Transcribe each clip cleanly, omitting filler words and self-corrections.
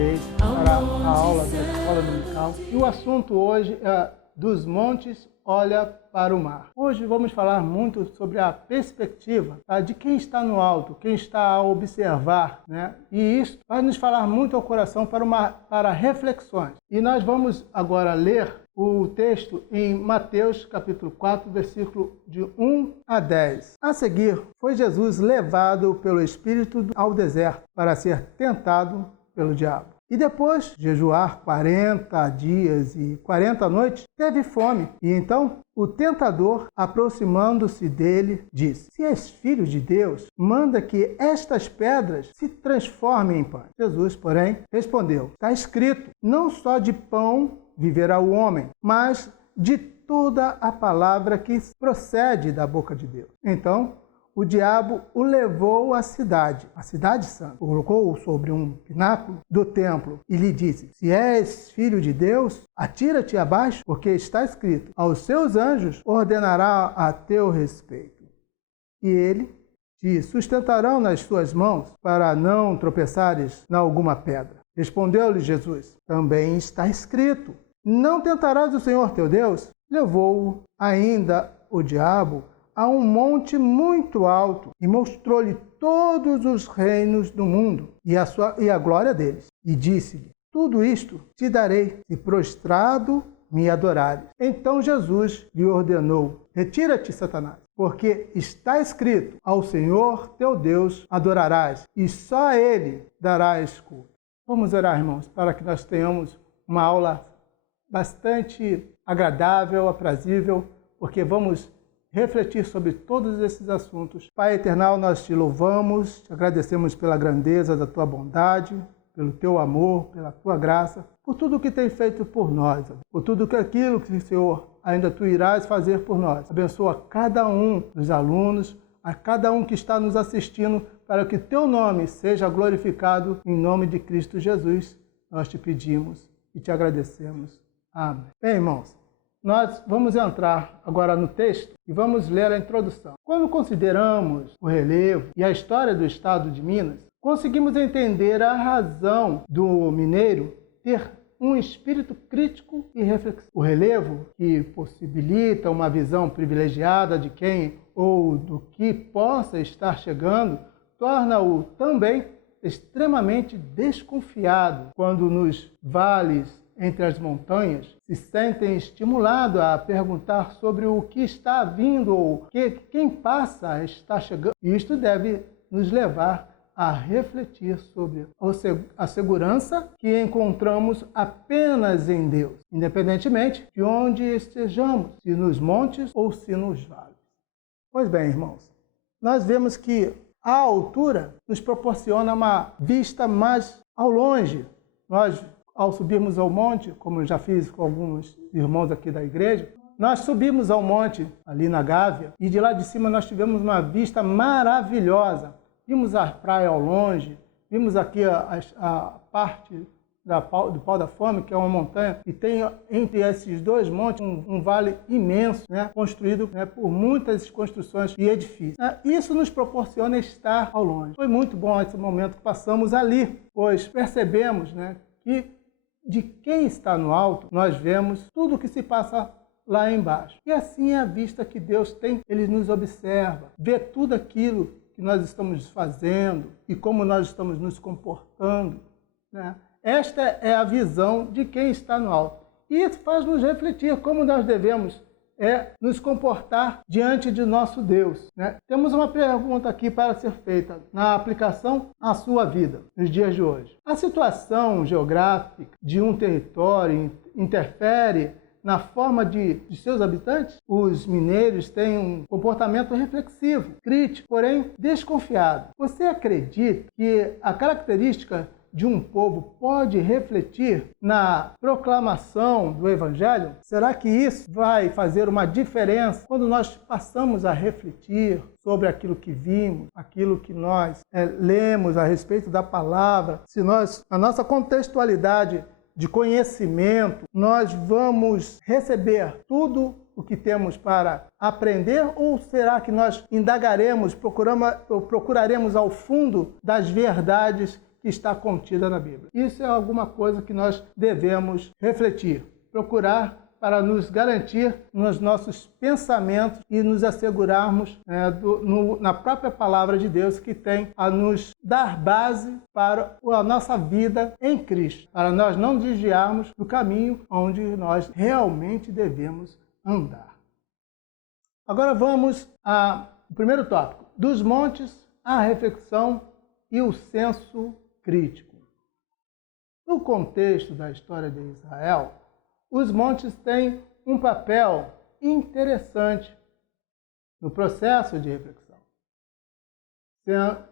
vez para a aula da Escola Dominical. E o assunto hoje é dos montes olha para o mar. Hoje vamos falar muito sobre a perspectiva de quem está no alto, quem está a observar, né? E isso vai nos falar muito ao coração para reflexões. E nós vamos agora ler o texto em Mateus capítulo 4, versículo de 1 a 10. A seguir, foi Jesus levado pelo Espírito ao deserto para ser tentado pelo diabo. E depois de jejuar 40 dias e 40 noites, teve fome. E então o tentador, aproximando-se dele, disse: Se és filho de Deus, manda que estas pedras se transformem em pão. Jesus, porém, respondeu: Está escrito, não só de pão viverá o homem, mas de toda a palavra que procede da boca de Deus. Então, o diabo o levou à cidade santa, o colocou sobre um pináculo do templo e lhe disse: Se és filho de Deus, atira-te abaixo, porque está escrito: aos seus anjos ordenará a teu respeito. E ele te sustentarão nas suas mãos, para não tropeçares em alguma pedra. Respondeu-lhe Jesus: Também está escrito: Não tentarás o Senhor teu Deus. Levou-o ainda o diabo a um monte muito alto e mostrou-lhe todos os reinos do mundo e a glória deles. E disse-lhe: Tudo isto te darei, se prostrado me adorares. Então Jesus lhe ordenou: Retira-te, Satanás, porque está escrito: Ao Senhor teu Deus adorarás, e só a Ele darás culto. Vamos orar, irmãos, para que nós tenhamos uma aula bastante agradável, aprazível, porque vamos refletir sobre todos esses assuntos. Pai eternal, nós te louvamos, te agradecemos pela grandeza da tua bondade, pelo teu amor, pela tua graça, por tudo que tem feito por nós, por tudo aquilo que, Senhor, ainda tu irás fazer por nós. Abençoa cada um dos alunos, a cada um que está nos assistindo, para que teu nome seja glorificado em nome de Cristo Jesus. Nós te pedimos e te agradecemos. Amém. Bem, irmãos, nós vamos entrar agora no texto e vamos ler a introdução. Quando consideramos o relevo e a história do estado de Minas, conseguimos entender a razão do mineiro ter um espírito crítico e reflexivo. O relevo, que possibilita uma visão privilegiada de quem ou do que possa estar chegando, torna-o também extremamente desconfiado quando nos vales entre as montanhas se sentem estimulados a perguntar sobre o que está vindo ou quem passa está chegando. E isto deve nos levar a refletir sobre a segurança que encontramos apenas em Deus, independentemente de onde estejamos, se nos montes ou se nos vales. Pois bem, irmãos, nós vemos que a altura nos proporciona uma vista mais ao longe. Nós, ao subirmos ao monte, como eu já fiz com alguns irmãos aqui da igreja, nós subimos ao monte, ali na Gávea, e de lá de cima nós tivemos uma vista maravilhosa. Vimos a praia ao longe, vimos aqui a parte do Pau da Fome, que é uma montanha, e tem entre esses dois montes um vale imenso, né, construído, né, por muitas construções e edifícios. Isso nos proporciona estar ao longe. Foi muito bom esse momento que passamos ali, pois percebemos, né, que de quem está no alto, nós vemos tudo o que se passa lá embaixo. E assim é a vista que Deus tem, Ele nos observa, vê tudo aquilo que nós estamos fazendo e como nós estamos nos comportando, né? Esta é a visão de quem está no alto. E isso faz nos refletir como nós devemos nos comportar diante de nosso Deus, né? Temos uma pergunta aqui para ser feita na aplicação à sua vida, nos dias de hoje. A situação geográfica de um território interfere na forma de seus habitantes? Os mineiros têm um comportamento reflexivo, crítico, porém desconfiado. Você acredita que a característica de um povo pode refletir na proclamação do Evangelho? Será que isso vai fazer uma diferença quando nós passamos a refletir sobre aquilo que vimos, aquilo que nós lemos a respeito da palavra? Se nós, a nossa contextualidade de conhecimento, nós vamos receber tudo o que temos para aprender, ou será que nós indagaremos, procuraremos ao fundo das verdades que está contida na Bíblia. Isso é alguma coisa que nós devemos refletir, procurar para nos garantir nos nossos pensamentos e nos assegurarmos na própria palavra de Deus, que tem a nos dar base para a nossa vida em Cristo, para nós não desviarmos do caminho onde nós realmente devemos andar. Agora vamos ao primeiro tópico: dos montes, a reflexão e o senso crítico. No contexto da história de Israel, os montes têm um papel interessante no processo de reflexão.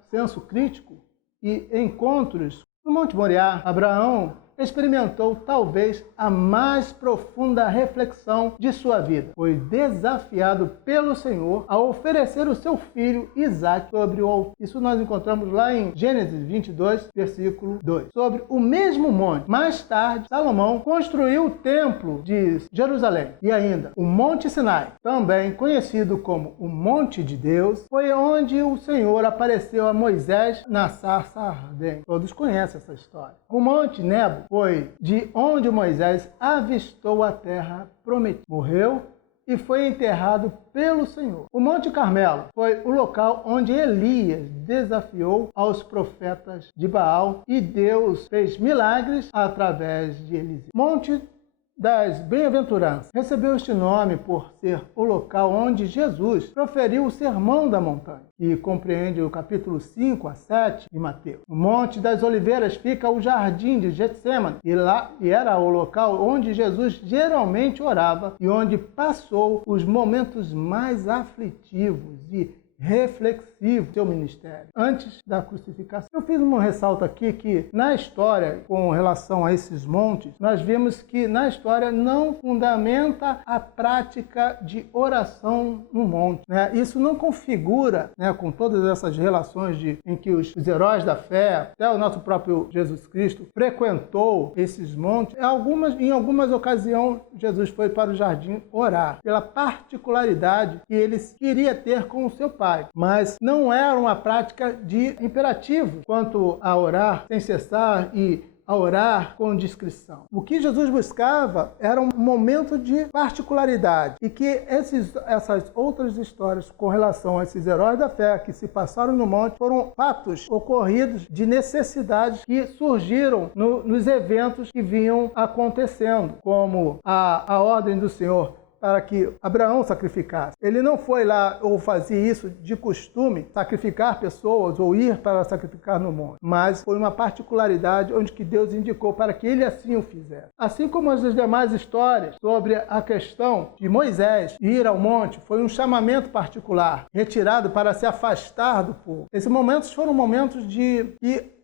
Senso crítico e encontros. No Monte Moriá, Abraão experimentou talvez a mais profunda reflexão de sua vida. Foi desafiado pelo Senhor a oferecer o seu filho Isaque sobre o altar. Isso nós encontramos lá em Gênesis 22, versículo 2. Sobre o mesmo monte, mais tarde, Salomão construiu o templo de Jerusalém. E ainda, o Monte Sinai, também conhecido como o Monte de Deus, foi onde o Senhor apareceu a Moisés na sarça ardente. Todos conhecem essa história. O Monte Nebo foi de onde Moisés avistou a terra prometida. Morreu e foi enterrado pelo Senhor. O Monte Carmelo foi o local onde Elias desafiou aos profetas de Baal e Deus fez milagres através de Eliseu. Monte das Bem-aventuranças recebeu este nome por ser o local onde Jesus proferiu o Sermão da Montanha, e compreende o capítulo 5 a 7 de Mateus. No Monte das Oliveiras fica o jardim de Getsêmani, e era o local onde Jesus geralmente orava e onde passou os momentos mais aflitivos e reflexivo do seu ministério, antes da crucificação. Eu fiz um ressalto aqui que na história, com relação a esses montes, nós vimos que na história não fundamenta a prática de oração no monte. Isso não configura, com todas essas relações em que os heróis da fé, até o nosso próprio Jesus Cristo, frequentou esses montes. Em algumas ocasiões, Jesus foi para o jardim orar, pela particularidade que ele queria ter com o seu Pai. Mas não era uma prática de imperativo quanto a orar sem cessar e a orar com discrição. O que Jesus buscava era um momento de particularidade, e que essas outras histórias com relação a esses heróis da fé que se passaram no monte foram fatos ocorridos de necessidades que surgiram nos eventos que vinham acontecendo, como a ordem do Senhor para que Abraão sacrificasse. Ele não foi lá ou fazia isso de costume, sacrificar pessoas ou ir para sacrificar no monte, mas foi uma particularidade onde que Deus indicou para que ele assim o fizesse. Assim como as demais histórias sobre a questão de Moisés ir ao monte, foi um chamamento particular, retirado para se afastar do povo. Esses momentos foram momentos que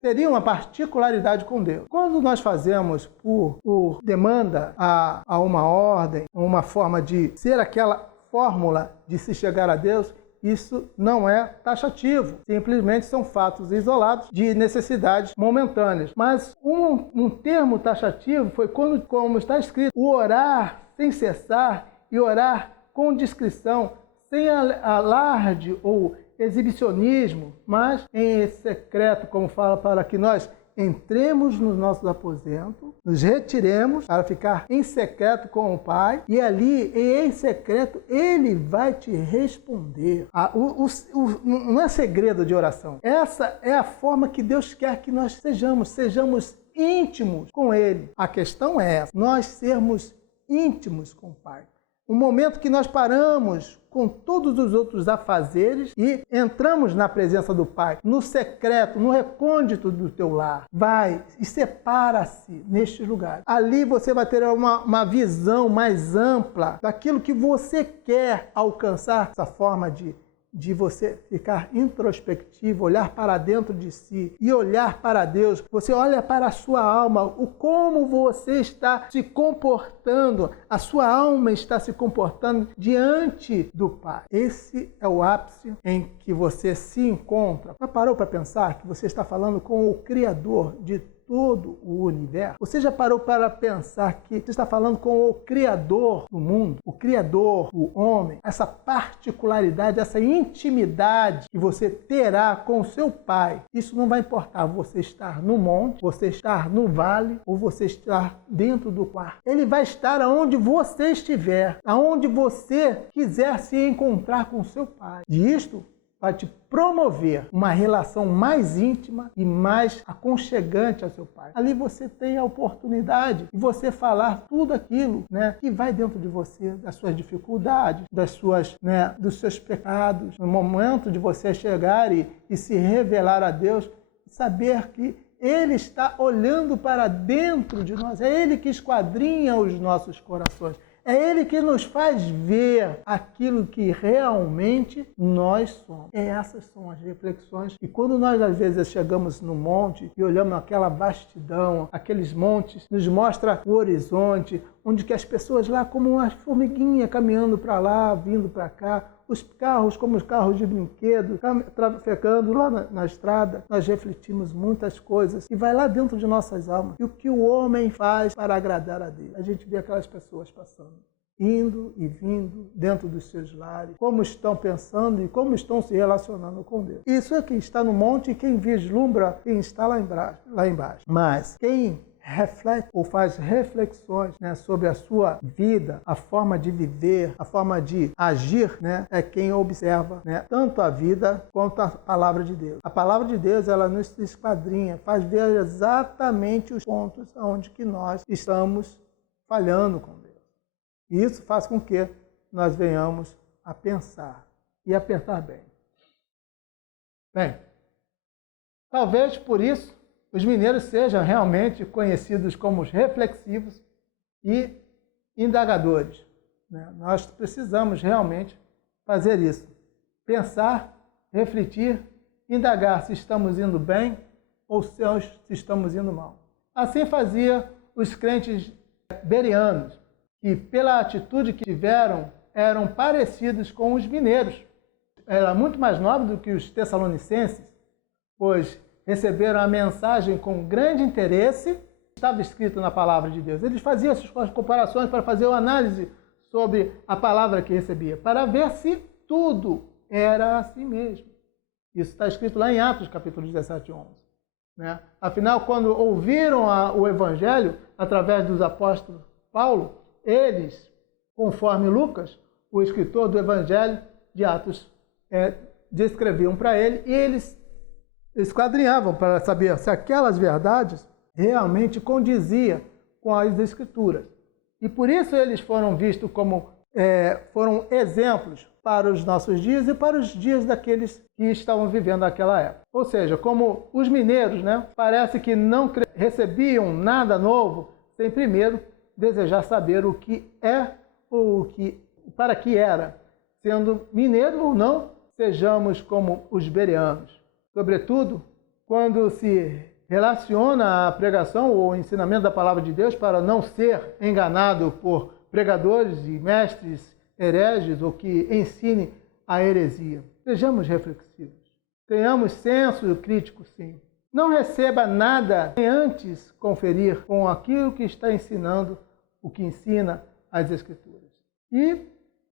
teria uma particularidade com Deus. Quando nós fazemos por demanda a uma ordem, uma forma de ser aquela fórmula de se chegar a Deus, isso não é taxativo. Simplesmente são fatos isolados de necessidades momentâneas. Mas um termo taxativo foi como está escrito, o orar sem cessar e orar com discrição, sem alarde ou exibicionismo, mas em secreto, como fala, para que nós entremos nos nossos aposentos, nos retiremos para ficar em secreto com o Pai, e ali, em secreto, Ele vai te responder. Não é segredo de oração. Essa é a forma que Deus quer que nós sejamos íntimos com Ele. A questão é essa, nós sermos íntimos com o Pai. O momento que nós paramos com todos os outros afazeres e entramos na presença do Pai, no secreto, no recôndito do teu lar. Vai e separa-se neste lugar. Ali você vai ter uma visão mais ampla daquilo que você quer alcançar, essa forma de você ficar introspectivo, olhar para dentro de si e olhar para Deus. Você olha para a sua alma, como você está se comportando, a sua alma está se comportando diante do Pai. Esse é o ápice em que você se encontra. Já parou para pensar que você está falando com o Criador de todo o universo? Você já parou para pensar que você está falando com o Criador do mundo, o Criador do homem? Essa particularidade, essa intimidade que você terá com o seu Pai. Isso não vai importar você estar no monte, você estar no vale ou você estar dentro do quarto. Ele vai estar aonde você estiver, aonde você quiser se encontrar com o seu Pai. E isto vai te promover uma relação mais íntima e mais aconchegante ao seu Pai. Ali você tem a oportunidade de você falar tudo aquilo, que vai dentro de você, das suas dificuldades, dos seus pecados. No momento de você chegar e se revelar a Deus, saber que Ele está olhando para dentro de nós, é Ele que esquadrinha os nossos corações. É Ele que nos faz ver aquilo que realmente nós somos. Essas são as reflexões. E quando nós, às vezes, chegamos no monte e olhamos aquela vastidão, aqueles montes, nos mostra o horizonte, onde que as pessoas lá, como uma formiguinha, caminhando para lá, vindo para cá, os carros como os carros de brinquedo, trafegando lá na estrada, nós refletimos muitas coisas e vai lá dentro de nossas almas. E o que o homem faz para agradar a Deus? A gente vê aquelas pessoas passando, indo e vindo dentro dos seus lares, como estão pensando e como estão se relacionando com Deus. Isso é quem está no monte e quem vislumbra quem está lá embaixo. Mas quem reflete ou faz reflexões sobre a sua vida, a forma de viver, a forma de agir, é quem observa tanto a vida quanto a palavra de Deus. A palavra de Deus, ela nos esquadrinha, faz ver exatamente os pontos onde que nós estamos falhando com Deus. E isso faz com que nós venhamos a pensar e a pensar bem. Bem, talvez por isso os mineiros sejam realmente conhecidos como os reflexivos e indagadores. Nós precisamos realmente fazer isso. Pensar, refletir, indagar se estamos indo bem ou se estamos indo mal. Assim fazia os crentes bereanos, que pela atitude que tiveram, eram parecidos com os mineiros. Era muito mais nobre do que os tessalonicenses, pois receberam a mensagem com grande interesse, estava escrito na palavra de Deus. Eles faziam essas comparações para fazer uma análise sobre a palavra que recebia, para ver se tudo era assim mesmo. Isso está escrito lá em Atos, capítulo 17, 11. Afinal, quando ouviram o Evangelho, através dos apóstolos Paulo, eles, conforme Lucas, o escritor do Evangelho de Atos, descreviam para ele, e eles esquadrinhavam para saber se aquelas verdades realmente condiziam com as Escrituras. E por isso eles foram vistos como foram exemplos para os nossos dias e para os dias daqueles que estavam vivendo naquela época. Ou seja, como os mineiros, parece que não recebiam nada novo sem primeiro desejar saber o que é ou para que era. Sendo mineiro ou não, sejamos como os bereanos. Sobretudo, quando se relaciona a pregação ou o ensinamento da palavra de Deus para não ser enganado por pregadores e mestres hereges ou que ensinem a heresia. Sejamos reflexivos. Tenhamos senso crítico, sim. Não receba nada sem antes conferir com aquilo que está ensinando, o que ensina as Escrituras. E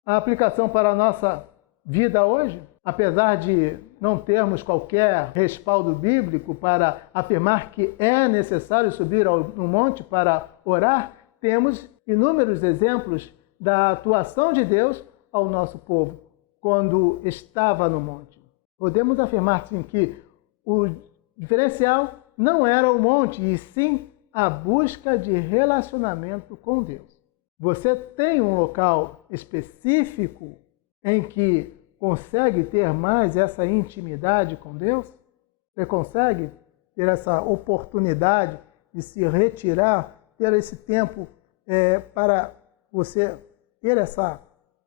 a aplicação para a nossa vida hoje, apesar de não termos qualquer respaldo bíblico para afirmar que é necessário subir no monte para orar, temos inúmeros exemplos da atuação de Deus ao nosso povo quando estava no monte. Podemos afirmar, sim, que o diferencial não era o monte, e sim a busca de relacionamento com Deus. Você tem um local específico em que consegue ter mais essa intimidade com Deus? Você consegue ter essa oportunidade de se retirar, ter esse tempo para você ter essa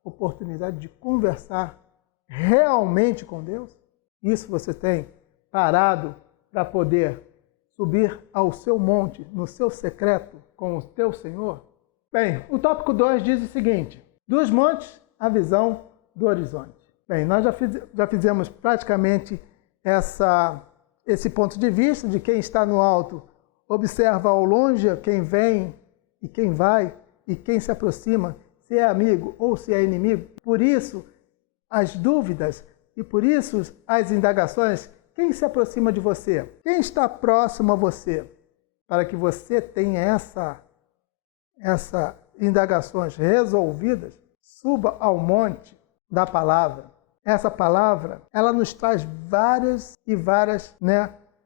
oportunidade de conversar realmente com Deus? Isso você tem parado para poder subir ao seu monte, no seu secreto, com o teu Senhor? Bem, o tópico 2 diz o seguinte: dos montes, a visão do horizonte. Bem, nós já fizemos praticamente esse ponto de vista de quem está no alto observa ao longe quem vem e quem vai e quem se aproxima, se é amigo ou se é inimigo. Por isso, as dúvidas e por isso as indagações. Quem se aproxima de você? Quem está próximo a você? Para que você tenha essas indagações resolvidas, suba ao monte da palavra. Essa palavra, ela nos traz várias e várias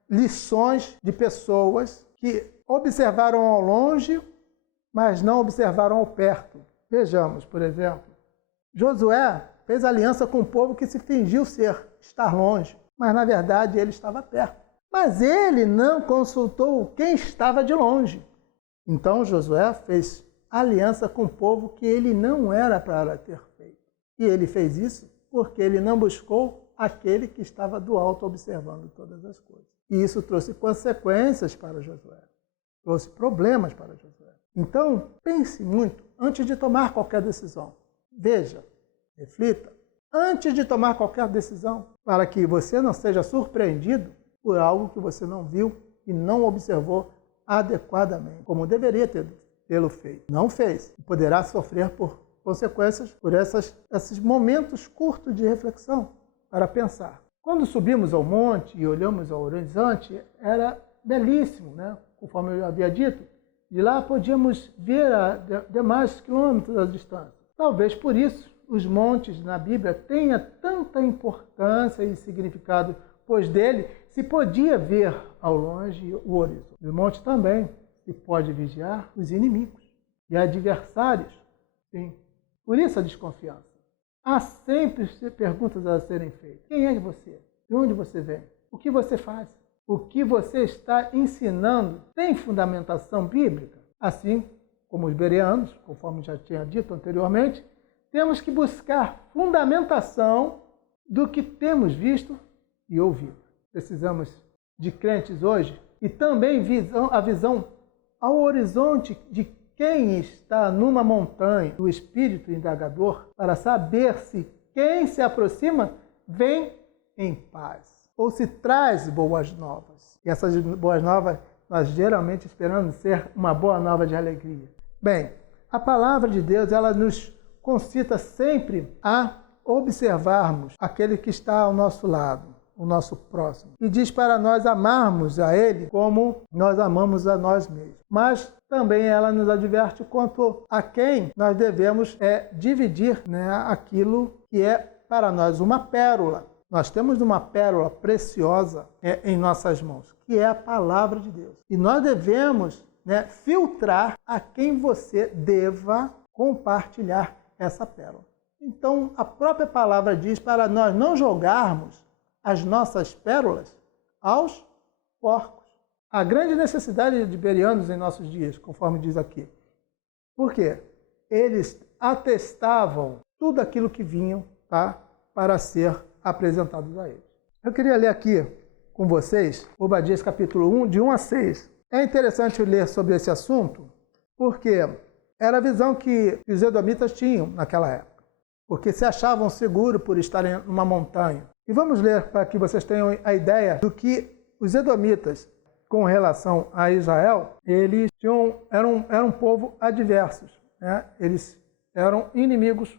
lições de pessoas que observaram ao longe, mas não observaram ao perto. Vejamos, por exemplo, Josué fez aliança com um povo que se fingiu estar longe, mas na verdade ele estava perto. Mas ele não consultou quem estava de longe. Então Josué fez aliança com um povo que ele não era para ter feito. E ele fez isso porque ele não buscou aquele que estava do alto observando todas as coisas. E isso trouxe consequências para Josué, trouxe problemas para Josué. Então, pense muito antes de tomar qualquer decisão. Veja, reflita, antes de tomar qualquer decisão, para que você não seja surpreendido por algo que você não viu e não observou adequadamente, como deveria tê-lo feito. Não fez. E poderá sofrer por consequências por esses momentos curtos de reflexão para pensar. Quando subimos ao monte e olhamos ao horizonte, era belíssimo, conforme eu havia dito. De lá podíamos ver a demais quilômetros da distância. Talvez por isso os montes na Bíblia tenham tanta importância e significado, pois dele se podia ver ao longe o horizonte. No monte também se pode vigiar os inimigos e adversários. Sim. Por isso a desconfiança. Há sempre perguntas a serem feitas. Quem é você? De onde você vem? O que você faz? O que você está ensinando tem fundamentação bíblica? Assim como os bereanos, conforme já tinha dito anteriormente, temos que buscar fundamentação do que temos visto e ouvido. Precisamos de crentes hoje e também a visão ao horizonte de quem está numa montanha, do espírito indagador, para saber se quem se aproxima vem em paz ou se traz boas novas. E essas boas novas nós geralmente esperamos ser uma boa nova de alegria. Bem, a palavra de Deus, ela nos concita sempre a observarmos aquele que está ao nosso lado, o nosso próximo. E diz para nós amarmos a ele como nós amamos a nós mesmos. Mas também ela nos adverte quanto a quem nós devemos dividir aquilo que é para nós uma pérola. Nós temos uma pérola preciosa em nossas mãos, que é a palavra de Deus. E nós devemos filtrar a quem você deva compartilhar essa pérola. Então, a própria palavra diz para nós não jogarmos as nossas pérolas aos porcos. A grande necessidade de bereanos em nossos dias, conforme diz aqui. Por quê? Eles atestavam tudo aquilo que vinham para ser apresentados a eles. Eu queria ler aqui com vocês Obadias capítulo 1, de 1 a 6. É interessante ler sobre esse assunto, porque era a visão que os edomitas tinham naquela época, porque se achavam seguros por estarem numa montanha. E vamos ler para que vocês tenham a ideia do que os edomitas, com relação a Israel, eles eram um povo adversos, Eles eram inimigos,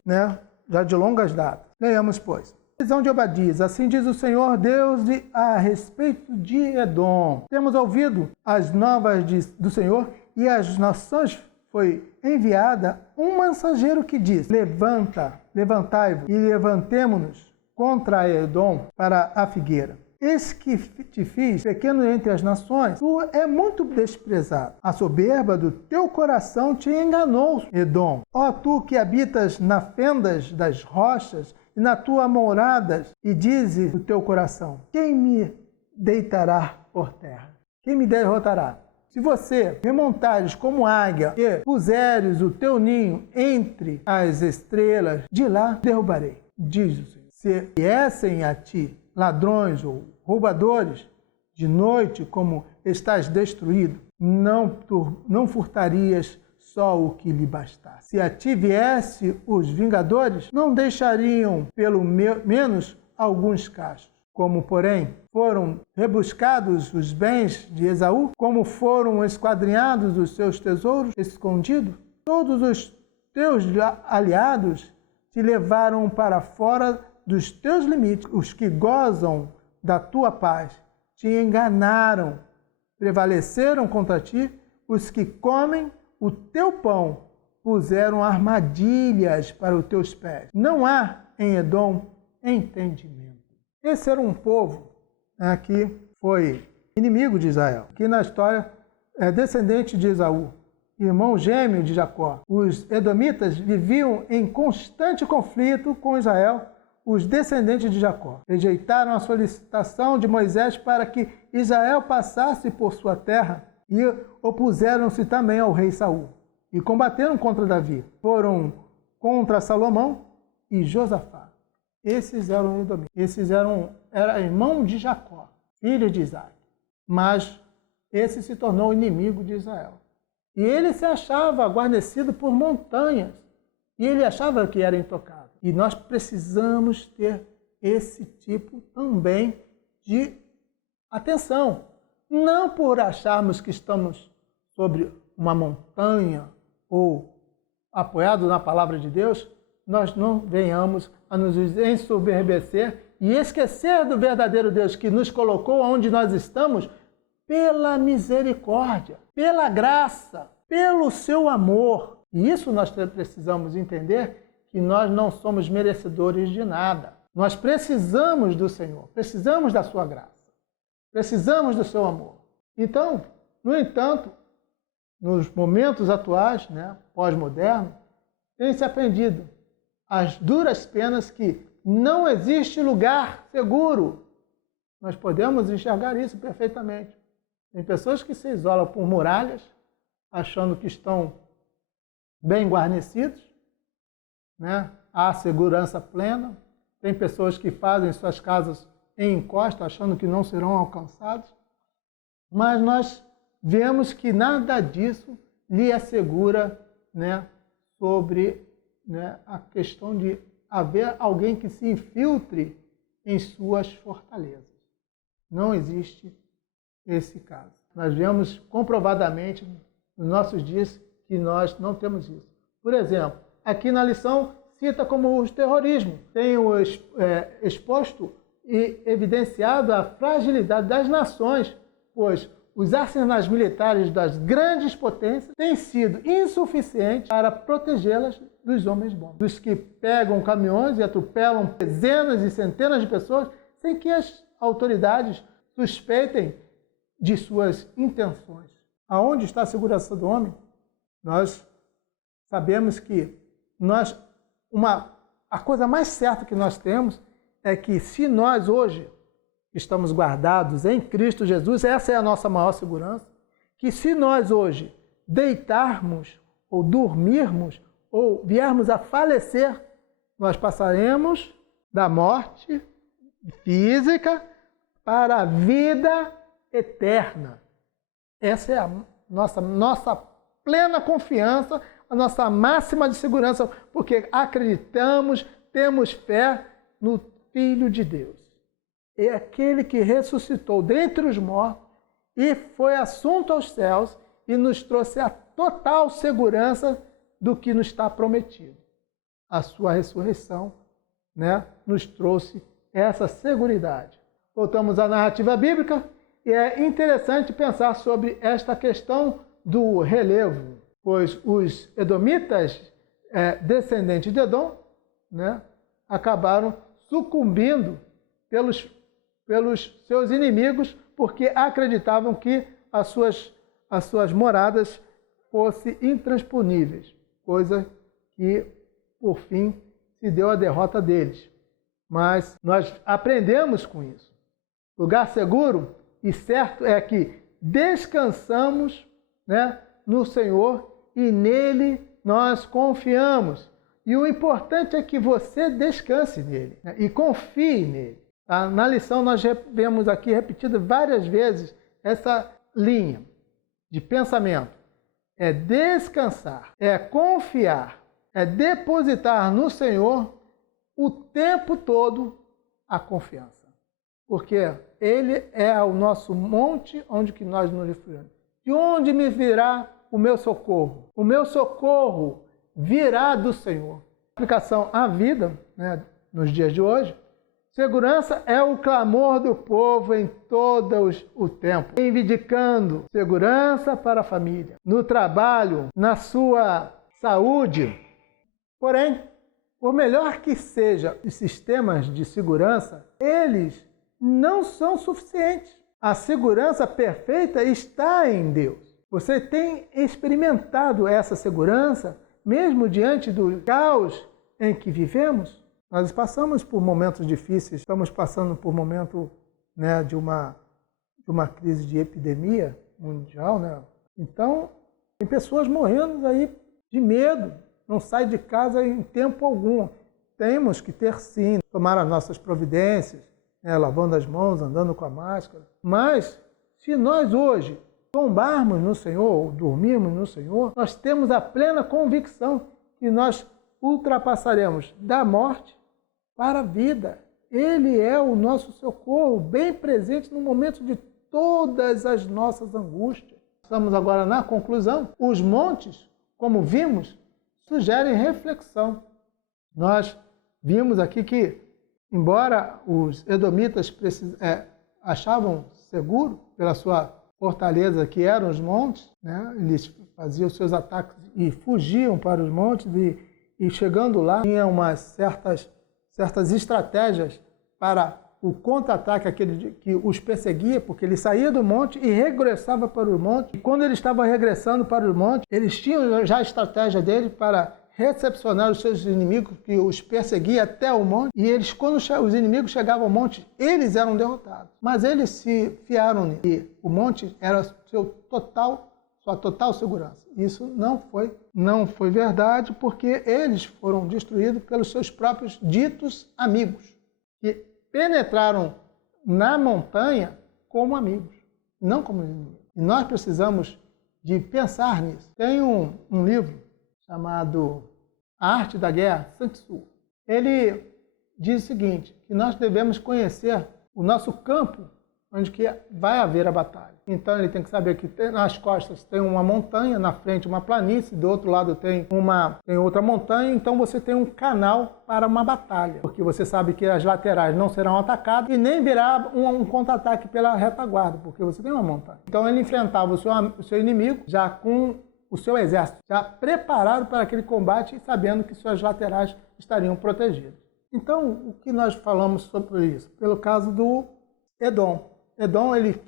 já de longas datas. Leiamos, pois. Visão de Obadias. Assim diz o Senhor Deus a respeito de Edom. Temos ouvido as novas do Senhor e às nações foi enviada um mensageiro que diz: levantai-vos e levantemo-nos contra Edom para a figueira. Eis que te fiz pequeno entre as nações, tu é muito desprezado. A soberba do teu coração te enganou, Edom. Ó tu que habitas nas fendas das rochas e na tua morada, e dizes o teu coração: quem me deitará por terra? Quem me derrotará? Se você remontares como águia e puseres o teu ninho entre as estrelas, de lá derrubarei, diz o Senhor. Se viessem a ti ladrões ou roubadores, de noite, como estás destruído, não furtarias só o que lhe bastasse. Se a ti viesse os vingadores, não deixariam pelo menos alguns cachos. Como, porém, foram rebuscados os bens de Esaú, como foram esquadrinhados os seus tesouros escondidos, todos os teus aliados te levaram para fora dos teus limites. Os que gozam da tua paz te enganaram, prevaleceram contra ti. Os que comem o teu pão puseram armadilhas para os teus pés. Não há em Edom entendimento. Esse era um povo que foi inimigo de Israel, que na história é descendente de Esaú, irmão gêmeo de Jacó. Os edomitas viviam em constante conflito com Israel, os descendentes de Jacó. Rejeitaram a solicitação de Moisés para que Israel passasse por sua terra e opuseram-se também ao rei Saul e combateram contra Davi. Foram contra Salomão e Josafá. Esses eram edomitas. Esses eram irmão de Jacó, filho de Isaac. Mas esse se tornou inimigo de Israel. E ele se achava guarnecido por montanhas. E ele achava que era intocável. E nós precisamos ter esse tipo também de atenção. Não por acharmos que estamos sobre uma montanha ou apoiados na palavra de Deus, nós não venhamos a nos ensoberbecer e esquecer do verdadeiro Deus que nos colocou onde nós estamos pela misericórdia, pela graça, pelo seu amor. E isso nós precisamos entender, que nós não somos merecedores de nada. Nós precisamos do Senhor, precisamos da sua graça, precisamos do seu amor. Então, no entanto, nos momentos atuais, pós-modernos, tem-se aprendido as duras penas que não existe lugar seguro. Nós podemos enxergar isso perfeitamente. Tem pessoas que se isolam por muralhas, achando que estão bem guarnecidos, há segurança plena. Tem pessoas que fazem suas casas em encosta, achando que não serão alcançados. Mas nós vemos que nada disso lhe assegura sobre a questão de haver alguém que se infiltre em suas fortalezas. Não existe esse caso. Nós vemos comprovadamente nos nossos dias que nós não temos isso. Por exemplo, aqui na lição cita como o terrorismo. Tenho exposto e evidenciado a fragilidade das nações, pois os arsenais militares das grandes potências têm sido insuficientes para protegê-las dos homens bombas, dos que pegam caminhões e atropelam dezenas e centenas de pessoas sem que as autoridades suspeitem de suas intenções. Aonde está a segurança do homem? Nós sabemos que a coisa mais certa que nós temos é que se nós hoje estamos guardados em Cristo Jesus, essa é a nossa maior segurança, que se nós hoje deitarmos ou dormirmos ou viermos a falecer, nós passaremos da morte física para a vida eterna. Essa é a nossa plena confiança, a nossa máxima de segurança, porque acreditamos, temos fé no Filho de Deus. É aquele que ressuscitou dentre os mortos e foi assunto aos céus e nos trouxe a total segurança do que nos está prometido. A sua ressurreição nos trouxe essa seguridade. Voltamos à narrativa bíblica e é interessante pensar sobre esta questão do relevo, pois os edomitas, descendentes de Edom, acabaram sucumbindo pelos seus inimigos, porque acreditavam que as suas moradas fossem intransponíveis, coisa que, por fim, se deu a derrota deles. Mas nós aprendemos com isso. Lugar seguro e certo é que descansamos no Senhor e nele nós confiamos. E o importante é que você descanse nele e confie nele. Na lição nós vemos aqui repetido várias vezes essa linha de pensamento. É descansar, é confiar, é depositar no Senhor o tempo todo a confiança. porque Ele é o nosso monte onde que nós nos refugiamos. De onde me virá o meu socorro? O meu socorro virá do Senhor. Aplicação à vida, né, nos dias de hoje. Segurança é o clamor do povo em todo o tempo, reivindicando segurança para a família, no trabalho, na sua saúde. Porém, por melhor que sejam os sistemas de segurança, eles não são suficientes. A segurança perfeita está em Deus. Você tem experimentado essa segurança, mesmo diante do caos em que vivemos? Nós passamos por momentos difíceis, estamos passando por um momento, né, de uma crise de epidemia mundial, né? Então, tem pessoas morrendo aí de medo, não saem de casa em tempo algum. Temos que ter sim, tomar as nossas providências, né, lavando as mãos, andando com a máscara. Mas, se nós hoje tombarmos no Senhor, ou dormirmos no Senhor, nós temos a plena convicção que nós ultrapassaremos da morte para a vida. Ele é o nosso socorro, bem presente no momento de todas as nossas angústias. Estamos agora na conclusão. Os montes, como vimos, sugerem reflexão. Nós vimos aqui que, embora os edomitas achavam seguro pela sua fortaleza, que eram os montes, né? Eles faziam seus ataques e fugiam para os montes e chegando lá, tinham umas certas estratégias para o contra-ataque, aquele que os perseguia, porque ele saía do monte e regressava para o monte. E quando ele estava regressando para o monte, eles tinham já a estratégia dele para recepcionar os seus inimigos, que os perseguia até o monte. E eles, quando os inimigos chegavam ao monte, eles eram derrotados. Mas eles se fiaram nisso. E o monte era sua total segurança. Isso não foi verdade, porque eles foram destruídos pelos seus próprios ditos amigos, que penetraram na montanha como amigos, não como inimigos. E nós precisamos de pensar nisso. Tem um livro chamado A Arte da Guerra, Sun Tzu. Ele diz o seguinte, que nós devemos conhecer o nosso campo onde que vai haver a batalha. Então ele tem que saber que nas costas tem uma montanha, na frente uma planície, do outro lado tem outra montanha, então você tem um canal para uma batalha, porque você sabe que as laterais não serão atacadas e nem virá um contra-ataque pela retaguarda, porque você tem uma montanha. Então ele enfrentava o seu inimigo já com o seu exército, já preparado para aquele combate e sabendo que suas laterais estariam protegidas. Então, o que nós falamos sobre isso? Pelo caso do Edom. Edom, ele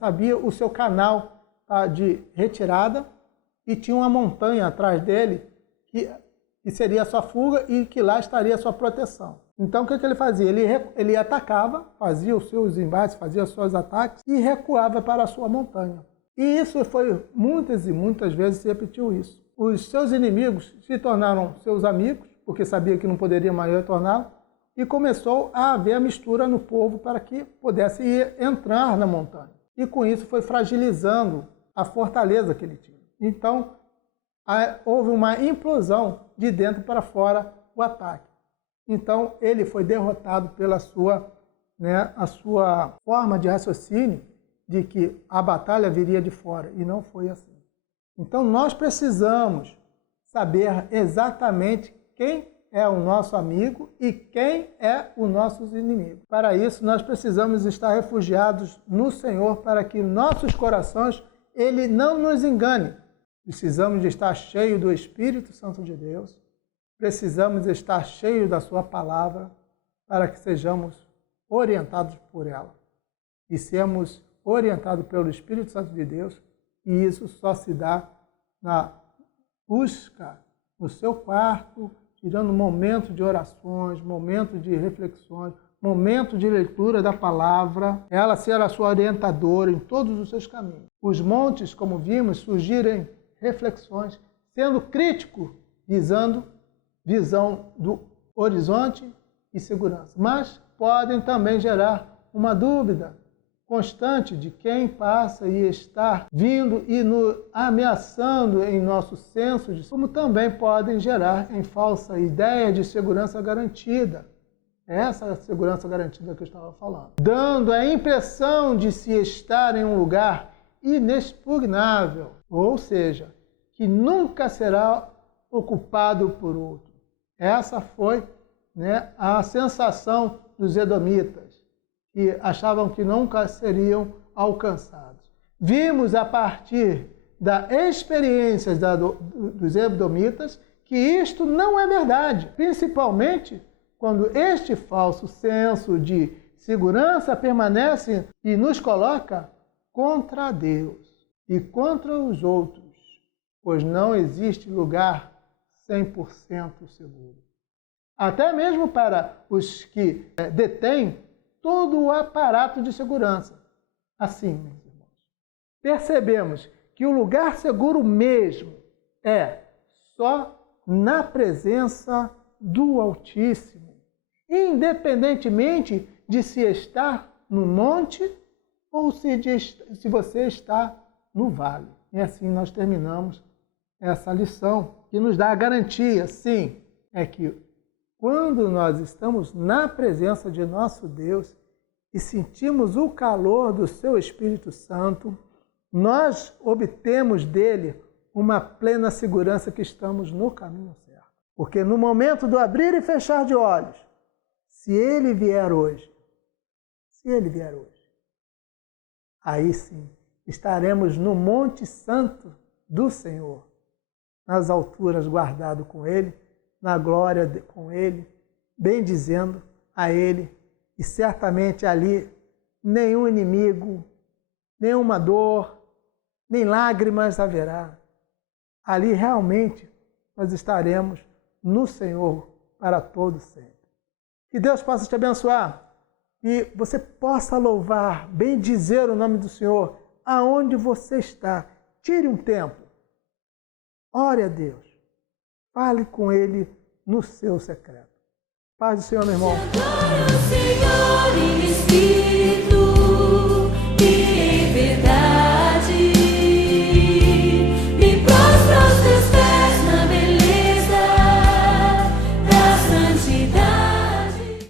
sabia o seu canal de retirada e tinha uma montanha atrás dele que seria a sua fuga e que lá estaria a sua proteção. Então, o que ele fazia? Ele atacava, fazia os seus embates, fazia os seus ataques e recuava para a sua montanha. E isso foi muitas e muitas vezes se repetiu isso. Os seus inimigos se tornaram seus amigos, porque sabia que não poderia mais retorná-lo, e começou a haver a mistura no povo para que pudesse entrar na montanha. E com isso foi fragilizando a fortaleza que ele tinha. Então, houve uma implosão de dentro para fora o ataque. Então, ele foi derrotado pela a sua forma de raciocínio de que a batalha viria de fora, e não foi assim. Então, nós precisamos saber exatamente quem é o nosso amigo e quem é o nosso inimigo. Para isso, nós precisamos estar refugiados no Senhor para que nossos corações, Ele não nos engane. Precisamos de estar cheios do Espírito Santo de Deus, precisamos estar cheios da Sua Palavra para que sejamos orientados por ela. E sermos orientados pelo Espírito Santo de Deus, e isso só se dá na busca, no seu quarto, tirando momento de orações, momento de reflexões, momento de leitura da palavra, ela ser a sua orientadora em todos os seus caminhos. Os montes, como vimos, surgirem reflexões, sendo crítico, visando visão do horizonte e segurança. Mas podem também gerar uma dúvida constante de quem passa e está vindo e nos ameaçando em nosso senso, como também podem gerar em falsa ideia de segurança garantida, Essa é a segurança garantida que eu estava falando. Dando a impressão de se estar em um lugar inexpugnável, ou seja, que nunca será ocupado por outro. Essa foi, a sensação dos edomitas, que achavam que nunca seriam alcançados. Vimos a partir da experiência dos edomitas que isto não é verdade, principalmente quando este falso senso de segurança permanece e nos coloca contra Deus e contra os outros, pois não existe lugar 100% seguro. Até mesmo para os que detêm todo o aparato de segurança. Assim, meus irmãos, percebemos que o lugar seguro mesmo é só na presença do Altíssimo, independentemente de se estar no monte ou se você está no vale. E assim nós terminamos essa lição, que nos dá a garantia, sim, é que quando nós estamos na presença de nosso Deus e sentimos o calor do seu Espírito Santo, nós obtemos dele uma plena segurança que estamos no caminho certo. Porque no momento do abrir e fechar de olhos, se ele vier hoje, aí sim estaremos no Monte Santo do Senhor, nas alturas guardado com ele, na glória com ele, bendizendo a ele, e certamente ali nenhum inimigo, nenhuma dor, nem lágrimas haverá. Ali realmente nós estaremos no Senhor para todo sempre. Que Deus possa te abençoar e você possa louvar, bendizer o nome do Senhor aonde você está. Tire um tempo, ore a Deus, fale com Ele no seu secreto. Paz do Senhor, meu irmão.